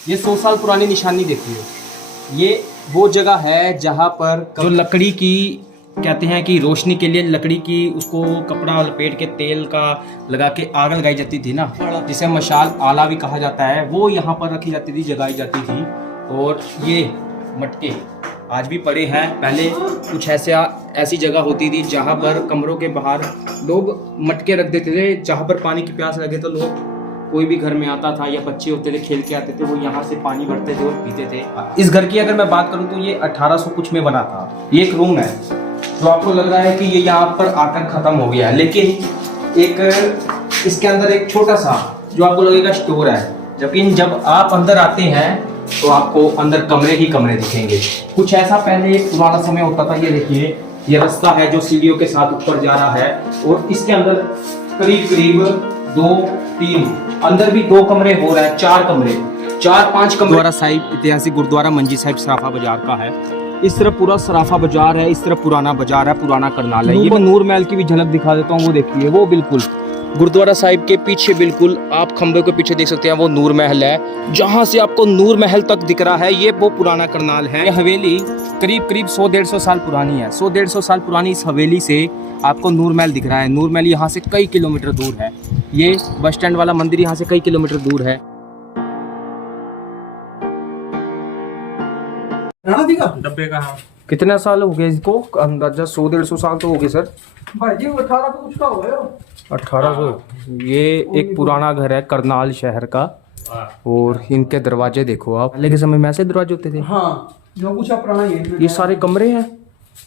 ये 100 साल पुरानी निशानी देखिए। ये वो जगह है जहाँ पर जो लकड़ी की कहते हैं कि रोशनी के लिए लकड़ी की उसको कपड़ा लपेट के तेल का लगा के आग लगाई जाती थी ना, जिसे मशाल आला भी कहा जाता है, वो यहाँ पर रखी जाती थी, जगाई जाती थी। और ये मटके आज भी पड़े हैं। पहले कुछ ऐसी जगह होती थी जहाँ पर कमरों के बाहर लोग मटके रख देते थे, जहाँ पर पानी की प्यास लगे तो लोग कोई भी घर में आता था या बच्चे होते थे खेल के आते थे, वो यहाँ से पानी भरते थे और पीते थे। इस घर की अगर मैं बात करूँ तो ये 1800 कुछ में बना था। ये एक रूम है जो आपको लग रहा है कि ये यहाँ पर आकर खत्म हो गया है, लेकिन एक इसके अंदर एक छोटा सा जो आपको लगेगा स्टोर है, जबकि जब आप अंदर आते हैं तो आपको अंदर कमरे ही कमरे दिखेंगे। कुछ ऐसा पहले एक पुराना समय होता था। ये देखिए, ये रास्ता है जो सीढ़ियों के साथ ऊपर जा रहा है और इसके अंदर करीब करीब 2-3 अंदर भी 2 कमरे हो रहे हैं, 4 कमरे, 4-5 कमरे। गुरुद्वारा साहिब ऐतिहासिक गुरुद्वारा मंजी साहिब सराफा बाजार का है। इस तरफ पूरा सराफा बाजार है, इस तरफ पुराना बाजार है, पुराना करनाल है। ये मैं नूर महल की भी झलक दिखा देता हूँ। वो देखिए, वो बिल्कुल गुरुद्वारा साहिब के पीछे, बिल्कुल आप खंबे के पीछे देख सकते हैं, वो नूर महल है। जहाँ से आपको नूर महल तक दिख रहा है, ये वो पुराना करनाल है। ये हवेली करीब करीब 100-150 साल पुरानी है। 100-150 साल पुरानी इस हवेली से आपको नूर महल दिख रहा है। नूर महल यहाँ से कई किलोमीटर दूर है। ये बस स्टैंड वाला मंदिर यहाँ से कई किलोमीटर दूर है। डब्बे का कितने साल हो गए इसको? अंदाजा 100-150 साल तो हो गए सर। भाई जी 1800 कुछ का हो गया। 1800। ये एक पुराना घर है करनाल शहर का, और इनके दरवाजे देखो आप। पहले के समय में ऐसे दरवाजे होते थे। हाँ, जो कुछ पुराना ही है। ये सारे कमरे हैं,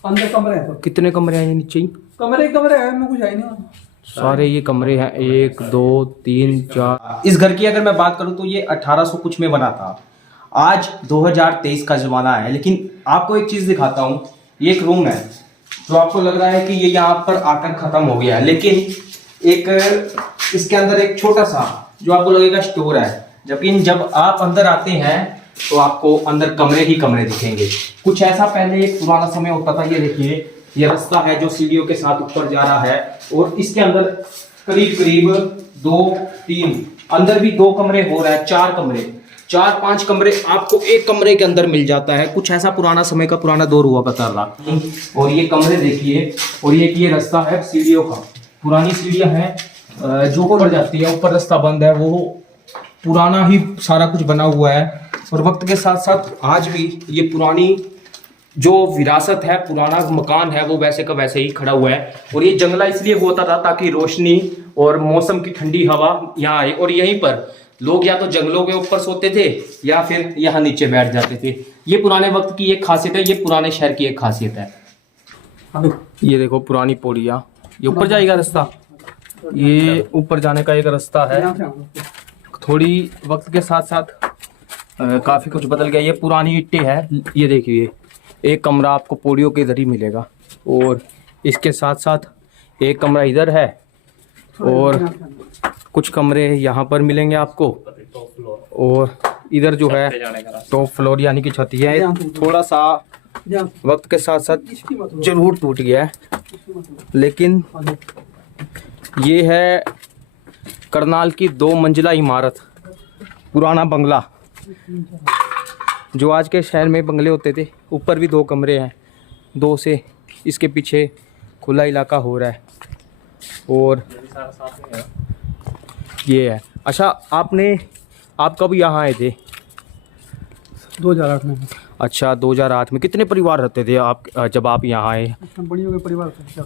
अंदर कमरे हैं। तो कितने कमरे हैं ये नीचे ही? कमरे हैं, मैं कुछ है नहीं। सारे ये कमरे हैं, 1 2 3 4। इस घर की अगर मैं बात करूं तो ये 1800 कुछ में बना था। आज 2023 का जमाना है, लेकिन आपको एक चीज दिखाता हूँ। ये एक रूम है जो आपको लग रहा है कि ये यहाँ पर आकर खत्म हो गया है, लेकिन एक इसके अंदर एक छोटा सा जो आपको लगेगा स्टोर है, जबकि जब आप अंदर आते हैं तो आपको अंदर कमरे ही कमरे दिखेंगे। कुछ ऐसा पहले एक पुराना समय होता था। ये देखिए, ये रास्ता है जो सीढ़ियों के साथ ऊपर जा रहा है और इसके अंदर करीब करीब 2-3 अंदर भी 2 कमरे हो रहे हैं, 4 कमरे, 4-5 कमरे आपको एक कमरे के अंदर मिल जाता है। कुछ ऐसा पुराना समय का पुराना दौर हुआ करता था। और ये कमरे देखिए, और ये रास्ता है सीढ़ियों का, पुरानी सीढ़ियां हैं जो ऊपर जाती है। ऊपर रास्ता बंद है, वो पुराना ही सारा कुछ बना हुआ है। और वक्त के साथ साथ आज भी ये पुरानी जो विरासत है, पुराना मकान है, वो वैसे का वैसे ही खड़ा हुआ है। और ये जंगला इसलिए होता था ताकि रोशनी और मौसम की ठंडी हवा यहाँ आए, और यहीं पर लोग या तो जंगलों के ऊपर सोते थे या फिर यहाँ नीचे बैठ जाते थे। ये पुराने वक्त की एक खासियत है, ये पुराने शहर की एक खासियत है। ये देखो पुरानी पौड़ियाँ, ये ऊपर जाएगा रास्ता, ये ऊपर जाने का एक रास्ता है। थोड़ी वक्त के साथ साथ काफी कुछ बदल गया। ये पुरानी ईंटें हैं। ये देखिए, एक कमरा आपको पौड़ियों के इधर ही मिलेगा, और इसके साथ साथ एक कमरा इधर है, और कुछ कमरे यहाँ पर मिलेंगे आपको, और इधर जो है टॉप फ्लोर यानी कि छत है। थोड़ा सा वक्त के साथ साथ जरूर टूट गया है, लेकिन ये है करनाल की 2 मंजिला इमारत, पुराना बंगला। जो आज के शहर में बंगले होते थे, ऊपर भी 2 कमरे हैं, 2 से इसके पीछे खुला इलाका हो रहा है। और ये है। अच्छा, आप कब यहाँ आए थे? 2008 में। अच्छा, 2008 में। कितने परिवार रहते थे आप जब आप यहाँ आए? बनियों के परिवार था।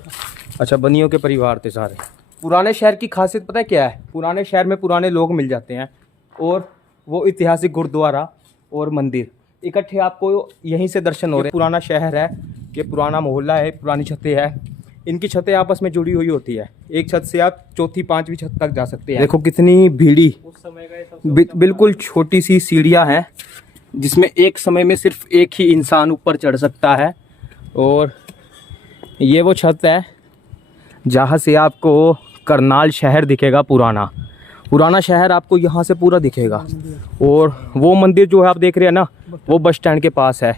अच्छा, बनियों के परिवार थे सारे। पुराने शहर की खासियत पता है क्या है? पुराने शहर में पुराने लोग मिल जाते हैं, और वो ऐतिहासिक गुरुद्वारा और मंदिर इकट्ठे आपको यहीं से दर्शन हो रहे हैं। पुराना शहर है, ये पुराना मोहल्ला है, पुरानी छतें हैं। इनकी छतें आपस में जुड़ी हुई होती है। एक छत से आप 4th-5वीं छत तक जा सकते हैं। देखो कितनी भीड़ी, बिल्कुल छोटी सी सीढ़ियाँ हैं जिसमें एक समय में सिर्फ एक ही इंसान ऊपर चढ़ सकता है। और ये वो छत है जहाँ से आपको करनाल शहर दिखेगा। पुराना शहर आपको यहाँ से पूरा दिखेगा। और वो मंदिर जो है आप देख रहे हैं ना, वो बस स्टैंड के पास है।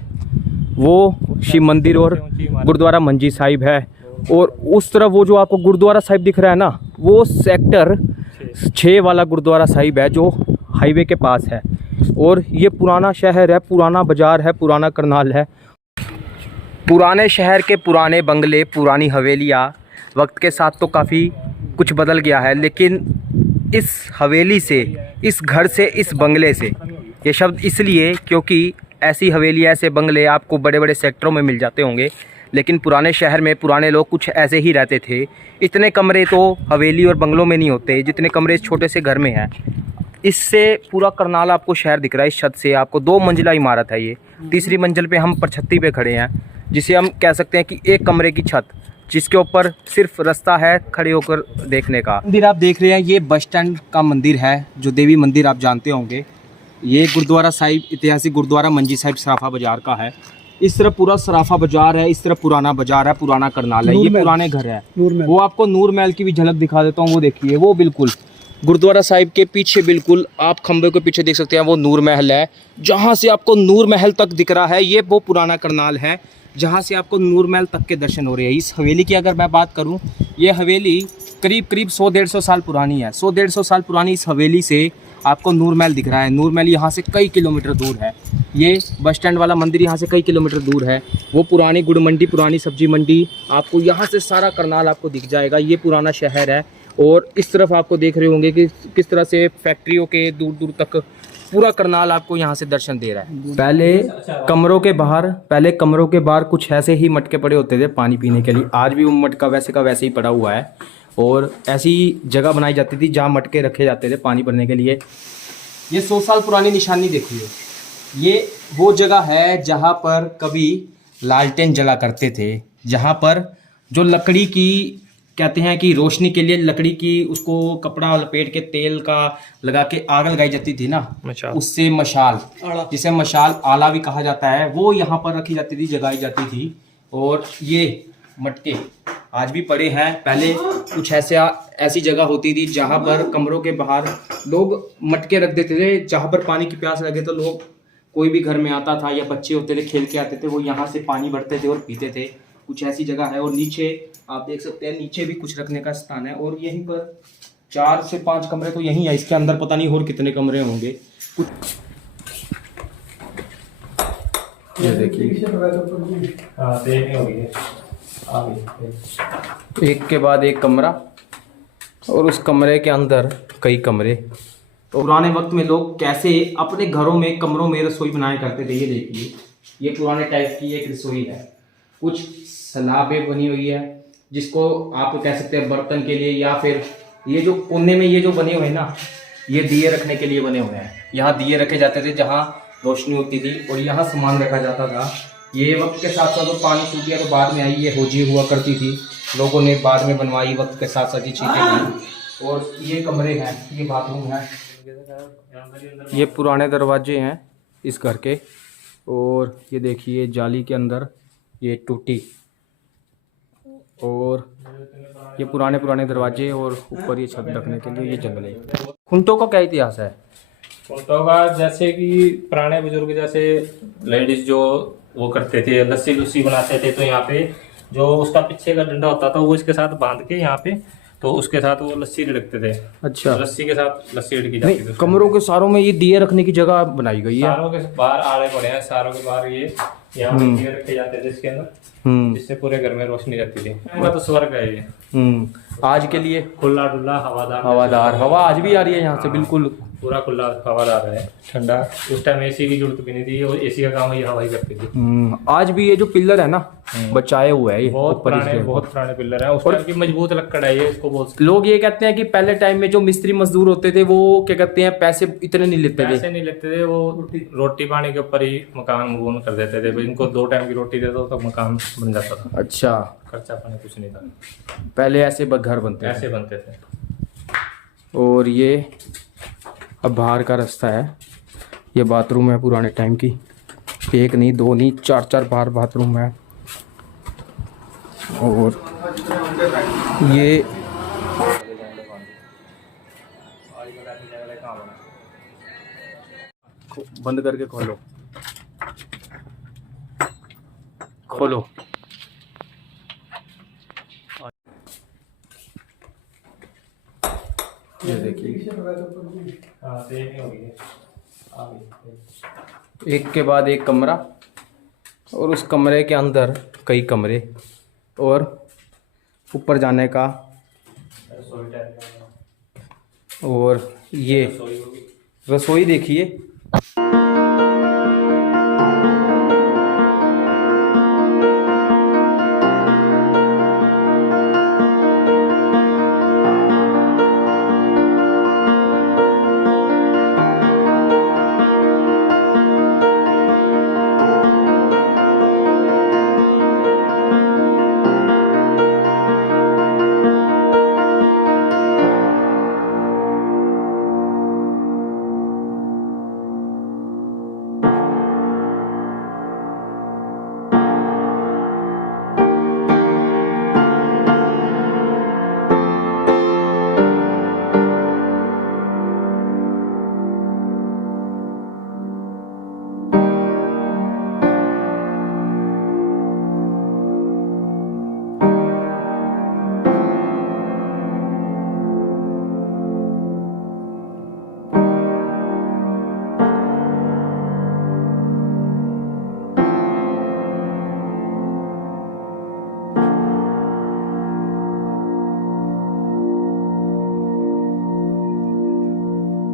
वो शिव मंदिर और गुरुद्वारा मंजी साहिब है। और उस तरफ वो जो आपको गुरुद्वारा साहिब दिख रहा है ना, वो सेक्टर 6 वाला गुरुद्वारा साहिब है जो हाईवे के पास है। और ये पुराना शहर है, पुराना बाज़ार है, पुराना करनाल है। पुराने शहर के पुराने बंगले, पुरानी हवेलियाँ वक्त के साथ तो काफ़ी कुछ बदल गया है, लेकिन इस हवेली से, इस घर से, इस बंगले से, ये शब्द इसलिए क्योंकि ऐसी हवेली, ऐसे बंगले आपको बड़े बड़े सेक्टरों में मिल जाते होंगे, लेकिन पुराने शहर में पुराने लोग कुछ ऐसे ही रहते थे। इतने कमरे तो हवेली और बंगलों में नहीं होते जितने कमरे इस छोटे से घर में हैं। इससे पूरा करनाल आपको शहर दिख रहा है। इस छत से आपको 2 मंजिला इमारत है ये। तीसरी मंजिल पे हम परछत्ती पे खड़े हैं, जिसे हम कह सकते हैं कि एक कमरे की छत, जिसके ऊपर सिर्फ रास्ता है खड़े होकर देखने का। मंदिर आप देख रहे हैं, ये बस स्टैंड का मंदिर है, जो देवी मंदिर आप जानते होंगे। ये गुरुद्वारा साहिब, ऐतिहासिक गुरुद्वारा मंजी साहिब सराफा बाज़ार का है। इस तरफ पूरा सराफा बाज़ार है, इस तरफ पुराना बाज़ार है, पुराना करनाल है। ये पुराने घर है। वो आपको नूर महल की भी झलक दिखा देता हूँ। वो देखिए, वो बिल्कुल गुरुद्वारा साहिब के पीछे, बिल्कुल आप खंबे के पीछे देख सकते हैं, वो नूर महल है। जहाँ से आपको नूर महल तक दिख रहा है, ये वो पुराना करनाल है, जहाँ से आपको नूर महल तक के दर्शन हो रहे हैं। इस हवेली की अगर मैं बात करूँ, ये हवेली करीब 100-150 साल पुरानी है। 100-150 साल पुरानी इस हवेली से आपको नूर महल दिख रहा है। नूर महल यहाँ से कई किलोमीटर दूर है। ये बस स्टैंड वाला मंदिर यहाँ से कई किलोमीटर दूर है। वो पुरानी गुड़ मंडी, पुरानी सब्जी मंडी, आपको यहाँ से सारा करनाल आपको दिख जाएगा। ये पुराना शहर है। और इस तरफ आपको देख रहे होंगे कि किस तरह से फैक्ट्रियों के दूर दूर तक पूरा करनाल आपको यहाँ से दर्शन दे रहा है। पहले कमरों के बाहर कुछ ऐसे ही मटके पड़े होते थे पानी पीने के लिए। आज भी वो मटका वैसे का वैसे ही पड़ा हुआ है। और ऐसी जगह बनाई जाती थी जहाँ मटके रखे जाते थे पानी भरने के लिए। ये 100 साल पुरानी निशानी देखिए। ये वो जगह है जहाँ पर कभी लालटेन जला करते थे, जहाँ पर जो लकड़ी की, कहते हैं कि रोशनी के लिए लकड़ी की, उसको कपड़ा लपेट के तेल का लगा के आग लगाई जाती थी ना, उससे मशाल, जिसे मशाल आला भी कहा जाता है, वो यहाँ पर रखी जाती थी, जगाई जाती थी। और ये मटके आज भी पड़े हैं। पहले कुछ ऐसी जगह होती थी जहाँ पर कमरों के बाहर लोग मटके रख देते थे, जहाँ पर पानी की प्यास लगे तो लोग, कोई भी घर में आता था या बच्चे होते थे खेल के आते थे, वो यहाँ से पानी भरते थे और पीते थे। कुछ ऐसी जगह है। और नीचे आप देख सकते हैं, नीचे भी कुछ रखने का स्थान है। और यहीं पर 4 से 5 कमरे तो यहीं है। इसके अंदर पता नहीं और कितने कमरे होंगे। ये देखिए, एक के बाद एक कमरा, और उस कमरे के अंदर कई कमरे। तो पुराने वक्त में लोग कैसे अपने घरों में, कमरों में रसोई बनाया करते थे, ये देखिए। ये पुराने टाइप की एक रसोई है। कुछ सलाबें बनी हुई है, जिसको आप कह सकते हैं बर्तन के लिए, या फिर ये जो कोने में ये जो बने हुए हैं ना, ये दिए रखने के लिए बने हुए हैं। यहाँ दिए रखे जाते थे जहाँ रोशनी होती थी, और यहाँ सामान रखा जाता था। ये वक्त के साथ साथ तो पानी सूख गया तो बाद में आई, ये होजी हुआ करती थी, लोगों ने बाद में बनवाई, वक्त के साथ साथ ये चीजें बनी। और ये कमरे हैं, ये बाथरूम है। ये पुराने दरवाजे हैं इस घर के। और ये देखिए, जाली के अंदर ये टूटी, और ये पुराने दरवाजे, और ऊपर ये छत ढकने के लिए ये जंगले। खुंटों का क्या इतिहास है? खुंटों का जैसे कि पुराने बुजुर्ग, जैसे लेडीज जो वो करते थे, लस्सी लुस्सी बनाते थे, तो यहाँ पे जो उसका पीछे का डंडा होता था वो इसके साथ बांध के यहाँ पे, तो उसके साथ वो लस्सी रिड़कते थे। अच्छा, लस्सी के साथ लस्सी रिड़की जाती थी। कमरों के सारों में ये दिए रखने की जगह बनाई गई है। सारों के बाहर आड़े पड़े हैं, सारों के बाहर ये यहाँ पे दिए रखे जाते थे इसके अंदर, जिससे पूरे घर में रोशनी रहती थी। तो स्वर्ग है ये। आज के लिए खुला डुल्ला हवादार हवा आज भी आ रही है यहाँ से, बिल्कुल पूरा खुला हवादार है, ठंडा। उस टाइम एसी की जरूरत भी नहीं थी, और एसी का काम ये हवा ही करती थी। आज भी ये जो पिलर है ना, बचाए हुए है ये, बहुत पुराने पिलर है। उस टाइम की मजबूत लकड़ है ये, इसको बोलते। लोग ये कहते हैं कि पहले टाइम में जो मिस्त्री मजदूर होते थे, वो क्या कहते हैं, पैसे इतने नहीं लेते थे, वो रोटी पानी के ऊपर ही मकान मुकान कर देते थे। इनको 2 टाइम की रोटी देते तो मकान बन जाता था। अच्छा, खर्चा पानी कुछ नहीं था पहले, ऐसे घर बनते थे। और ये अब बाहर का रास्ता है। ये बाथरूम है पुराने टाइम की, 1 नहीं 2 नहीं 4 बाहर बाथरूम है। और ये बंद करके खोलो। ये देखिए, एक के बाद एक कमरा, और उस कमरे के अंदर कई कमरे, और ऊपर जाने का, और ये रसोई देखिए,